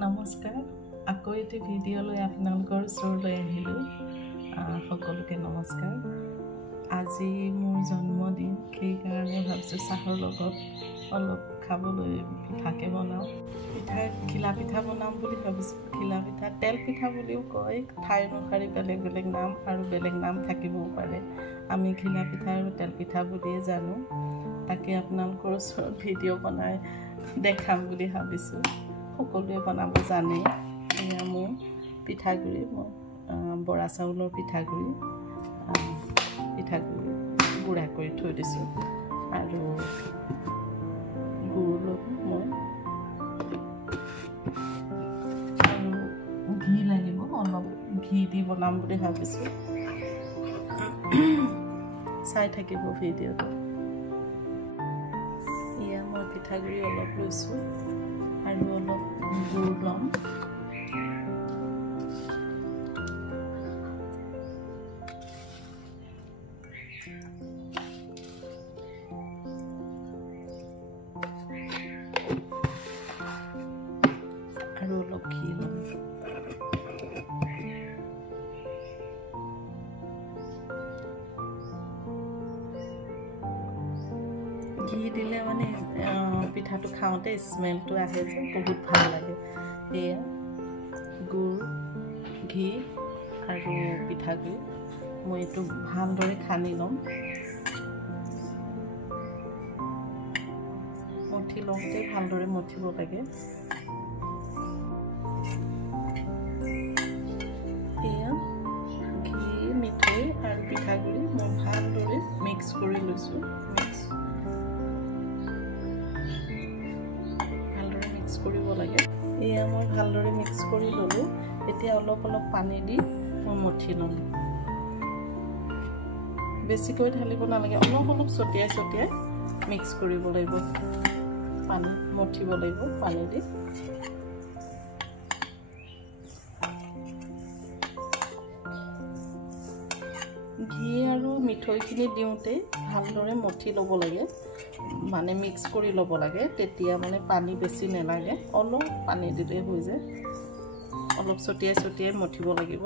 নমস্কাৰ আকৌ এটি ভিডিঅ' লৈ আপোনালোকৰ ওচৰলৈ আহিলো সকলোকে নমস্কাৰ আজি মোৰ জন্মদিন সেই কাৰণে ভাবিছো চাহৰ লগত অলপ খাবলৈ পিঠাকে বনাও ঘিলা পিঠা বনাম বুলি ভাবিছো ঘিলা পিঠা তেল পিঠা বুলিও কয় ঠাই অনুসাৰে বেলেগ নাম আৰু বেলেগ নাম থাকিবও পাৰে আমি ঘিলা পিঠা আৰু তেল পিঠা বুলিয়ে জানো তাকে আপোনালোকৰ ওচৰত ভিডিঅ' বনাই দেখাম বুলি ভাবিছো সকলোৱে বনাব জানে এয়া মোৰ পিঠাগুৰি বৰা চাউলৰ পিঠাগুৰি গুড়া কৰি থৈ দিছো আৰু গুড় লব মই আৰু ঘি লাগিব অলপ ঘি দি বনাম বুলি ভাবিছো চাই থাকিব ভিডিঅ'টো এয়া মই পিঠাগুৰি অলপ লৈছো আৰু অলপ গুড় লম আৰু অলপ ঘি লম ঘি দিলে মানে পিঠাটো খাওঁতে স্মেলটো আহে যে বহুত ভাল লাগে এয়া গুড় ঘি আৰু পিঠাগুড়ি মই এইটো ভালদৰে খানি ল'ম মঠি লওঁতে ভালদৰে মঠিব লাগে এয়া ঘি মিঠৈ আৰু পিঠাগুড়ি মই ভালদৰে মিক্স কৰি লৈছো কৰিব লাগে এয়া মই ভালদৰে মিক্স কৰি ললো এতিয়া অলপ পানী দি মই মঠি লম বেছিকৈ ঢালিব নালাগে অলপ ছটিয়াই মিক্স কৰিব লাগিব পানী মঠিব লাগিব পানী দি ঘি আৰু মিঠৈখিনি দিওঁতে ভালদৰে মঠি ল'ব লাগে মানে মিক্স কৰি ল'ব লাগে তেতিয়া মানে পানী বেছি নেলাগে অলপ পানী দিলে হৈ যায় অলপ ছটিয়াই মঠিব লাগিব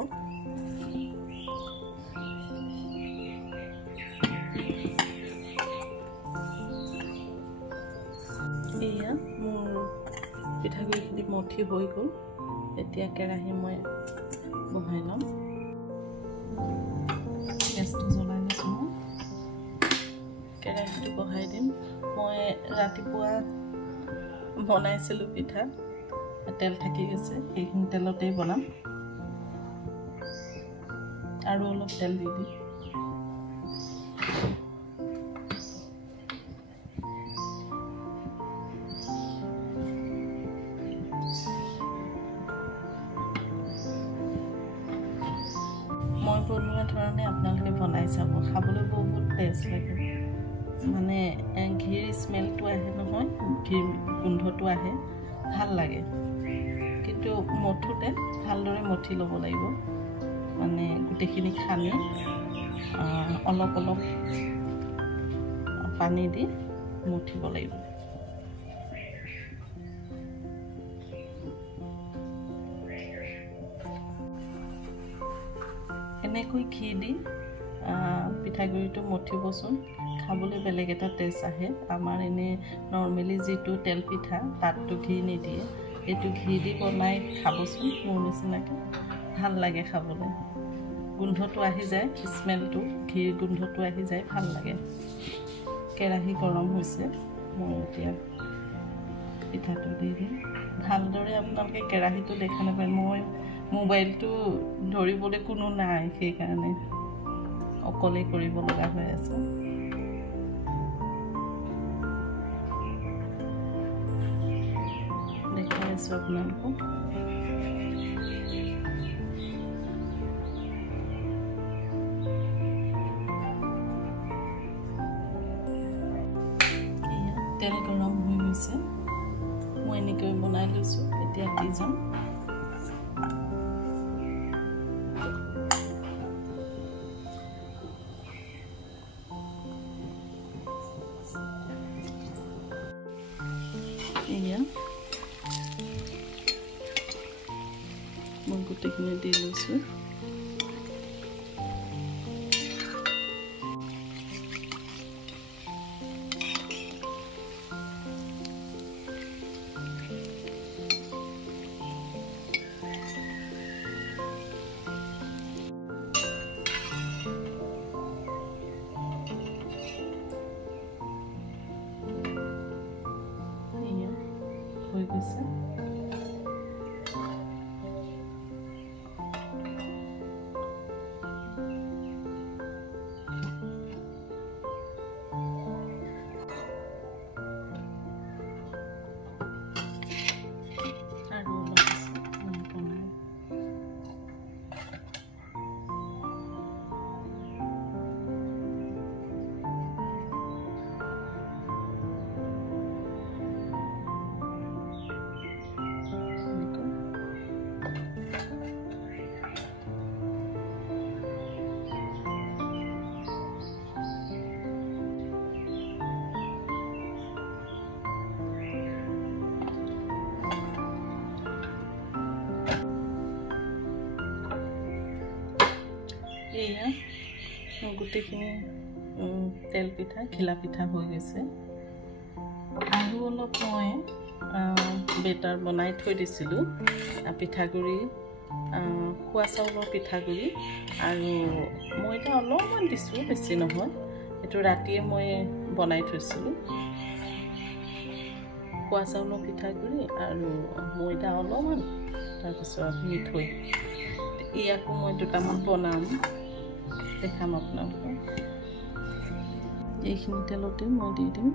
এয়া মোৰ পিঠাগুড়িখিনি মঠি হৈ গ'ল এতিয়া কেৰাহী মই বহাই ল'ম গেছটো জ্বলাই লৈছো কেৰাহীটো বহাই দিম মই ৰাতিপুৱা বনাইছিলোঁ পিঠা তেল থাকি গৈছে এইখিনি তেলতেই বনাম আৰু অলপ তেল দি দিম মই বনোৱা ধৰণে আপোনালোকে বনাই চাব খাবলৈ বহুত টেষ্ট লাগে মানে ঘিৰ স্মেলটো আহে নহয় ঘিৰ গোন্ধটো আহে ভাল লাগে কিন্তু মঠোতে ভালদৰে মঠি ল'ব লাগিব মানে গোটেইখিনি খানি অলপ পানী দি মঠিব লাগিব এনেকৈ ঘি দি পিঠাগুড়িটো মঠিবচোন খাবলৈ বেলেগ এটা টেষ্ট আহে আমাৰ এনে নৰ্মেলি যিটো তেল পিঠা তাততো ঘি নিদিয়ে এইটো ঘি দি বনাই খাবচোন মোৰ নিচিনাকৈ ভাল লাগে খাবলৈ গোন্ধটো আহি যায় স্মেলটো ঘিৰ গোন্ধটো আহি যায় ভাল লাগে কেৰাহী গৰম হৈছে মই এতিয়া পিঠাটো দি দিম ভালদৰে আপোনালোকে কেৰাহীটো দেখা নাপায় মই মোবাইলটো ধৰিবলৈ কোনো নাই সেইকাৰণে অকলে কৰিব লগা হৈ আছে দেখাই আছো আপোনালোকক তেল গৰম হৈ গৈছে মই এনেকৈ বনাই লৈছো এতিয়া দি যাম গোটেইখিনি দি লৈছোঁ হৈ গৈছে আৰু এয়া গোটেইখিনি তেল পিঠা ঘিলা পিঠা হৈ গৈছে আৰু অলপ মই বেটাৰ বনাই থৈ দিছিলোঁ পিঠাগুড়ি খোৱা চাউলৰ পিঠাগুড়ি আৰু ময়দা অলপমান দিছোঁ বেছি নহয় এইটো ৰাতিয়ে মই বনাই থৈছিলোঁ খোৱা চাউলৰ পিঠাগুড়ি আৰু ময়দা অলপমান তাৰপিছত মিঠৈ ইয়াকো মই দুটামান বনাম দেখাম আপোনালোকক এইখিনি তেলতে মই দি দিম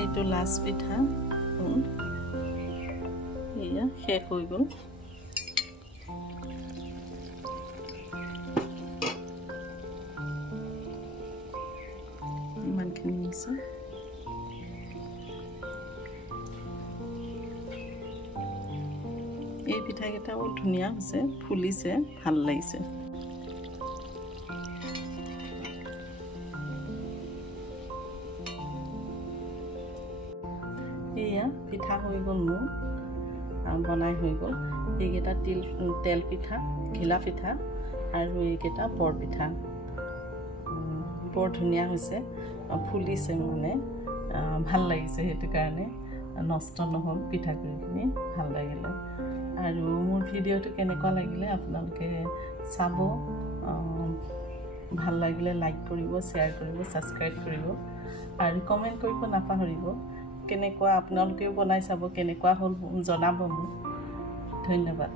এইটো লাষ্ট পিঠা এয়া শেষ হৈ গ'ল ইমানখিনি আছে এই পিঠাকেইটাও ধুনীয়া হৈছে ফুলিছে ভাল লাগিছে এয়া পিঠা হৈ গ'ল মোৰ বনাই হৈ গ'ল এইকেইটা তেল পিঠা ঘিলা পিঠা আৰু এইকেইটা বৰ পিঠা বৰ ধুনীয়া হৈছে ফুলিছে মানে ভাল লাগিছে সেইটো কাৰণে নষ্ট নহ'ল পিঠাগুড়িখিনি ভাল লাগিলে আৰু মোৰ ভিডিঅ'টো কেনেকুৱা লাগিলে আপোনালোকে চাব ভাল লাগিলে লাইক কৰিব শ্বেয়াৰ কৰিব ছাবস্ক্ৰাইব কৰিব আৰু কমেণ্ট কৰিব নাপাহৰিব কেনেকুৱা আপোনালোকেও বনাই চাব কেনেকুৱা হ'ল জনাব মোক ধন্যবাদ